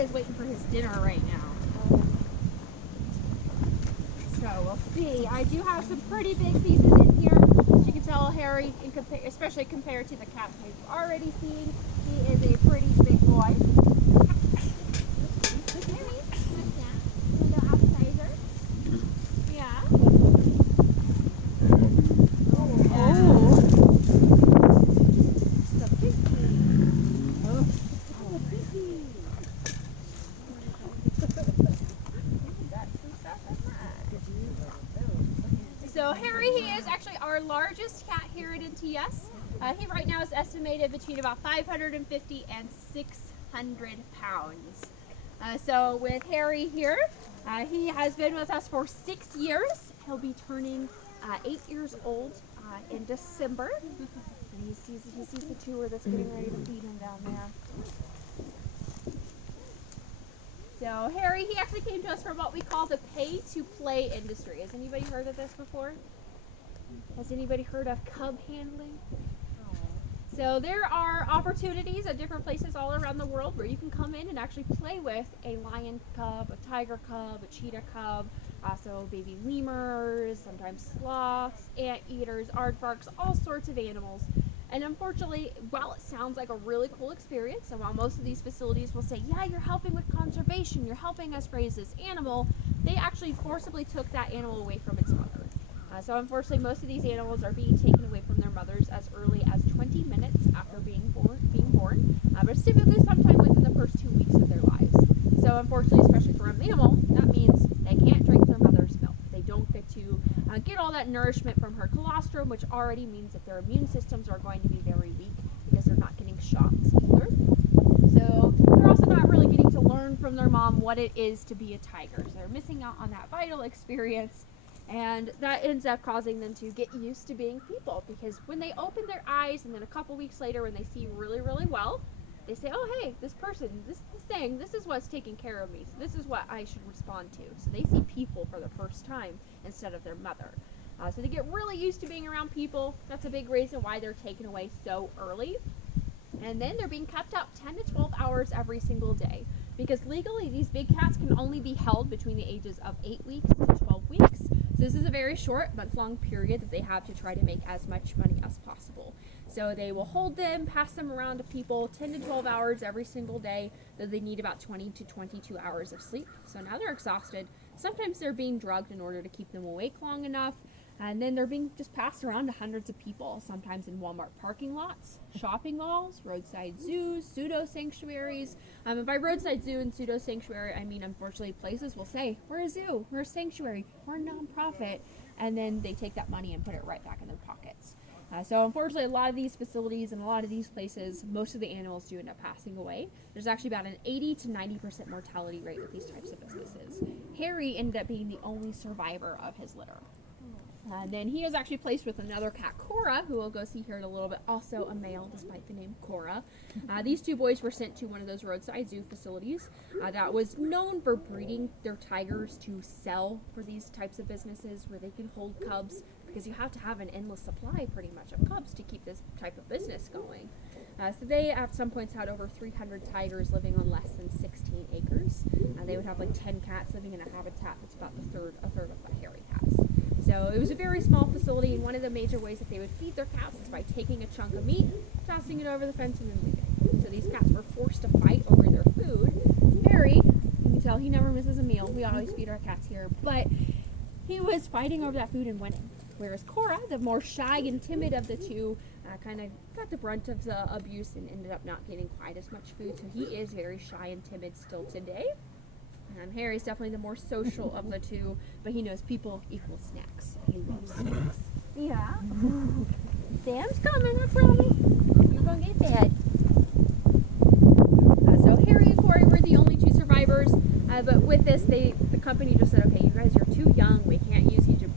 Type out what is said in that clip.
is waiting for his dinner right now. So we'll see. I do have some pretty big pieces in here. As you can tell, Harry, especially compared to the cat we've already seen, he is a pretty big boy. Harry, what's that? A little appetizer? Yeah. Oh. The piggy. Oh, the piggy. So Harry, he is actually our largest cat here at NTS. He right now is estimated between about 550 and 600 pounds. So with Harry here, he has been with us for 6 years. He'll be turning 8 years old in December. And he sees the tour that's getting ready to feed him down there. So Harry, he actually came to us from what we call the pay-to-play industry. Has anybody heard of this before? Has anybody heard of cub handling? So there are opportunities at different places all around the world where you can come in and actually play with a lion cub, a tiger cub, a cheetah cub, also baby lemurs, sometimes sloths, anteaters, aardvarks, all sorts of animals. And unfortunately, while it sounds like a really cool experience, and while most of these facilities will say, yeah, you're helping with conservation, you're helping us raise this animal, they actually forcibly took that animal away from its mother. So unfortunately, most of these animals are being taken away from their mothers as early as 20 minutes after being born, but it's typically sometime within the first 2 weeks of their lives. So unfortunately, especially for a mammal, that means they can't drink their mother's milk. They don't get to get all that nourishment from her colostrum, which already means that their immune systems are going to be very weak because they're not getting shots either. So they're also not really getting to learn from their mom what it is to be a tiger. So they're missing out on that vital experience, and that ends up causing them to get used to being people, because when they open their eyes and then a couple weeks later when they see really, really well, they say, oh, hey, this person, this thing, this is what's taking care of me. So this is what I should respond to. So they see people for the first time instead of their mother. So they get really used to being around people. That's a big reason why they're taken away so early. And then they're being kept up 10 to 12 hours every single day, because legally these big cats can only be held between the ages of 8 weeks to 12 weeks. So this is a very short, month-long period that they have to try to make as much money as possible. So they will hold them, pass them around to people 10 to 12 hours every single day, though they need about 20 to 22 hours of sleep. So now they're exhausted. Sometimes they're being drugged in order to keep them awake long enough. And then they're being just passed around to hundreds of people, sometimes in Walmart parking lots, shopping malls, roadside zoos, pseudo-sanctuaries. And by roadside zoo and pseudo-sanctuary, I mean, unfortunately, places will say, we're a zoo, we're a sanctuary, we're a nonprofit, and then they take that money and put it right back in their pockets. So unfortunately, a lot of these facilities and a lot of these places, most of the animals do end up passing away. There's actually about an 80 to 90% mortality rate with these types of businesses. Harry ended up being the only survivor of his litter. Then he was actually placed with another cat, Cora, who we'll go see here in a little bit, also a male despite the name Cora. These two boys were sent to one of those roadside zoo facilities that was known for breeding their tigers to sell for these types of businesses where they can hold cubs, because you have to have an endless supply pretty much of cubs to keep this type of business going. So they at some points had over 300 tigers living on less than 16 acres. They would have like 10 cats living in a habitat that's about a third of what Harry has. So it was a very small facility, and one of the major ways that they would feed their cats is by taking a chunk of meat, tossing it over the fence, and then leaving. So these cats were forced to fight over their food. Harry, you can tell he never misses a meal. We always feed our cats here, but he was fighting over that food and winning. Whereas Cora, the more shy and timid of the two, kind of got the brunt of the abuse and ended up not getting quite as much food. So he is very shy and timid still today. Harry's definitely the more social of the two, but he knows people equal snacks. He loves snacks. Yeah. Sam's coming, I promise. You're going to get fed. So Harry and Corey were the only two survivors, but with this, the company just said, okay, you guys are too young. We can't use you to breed.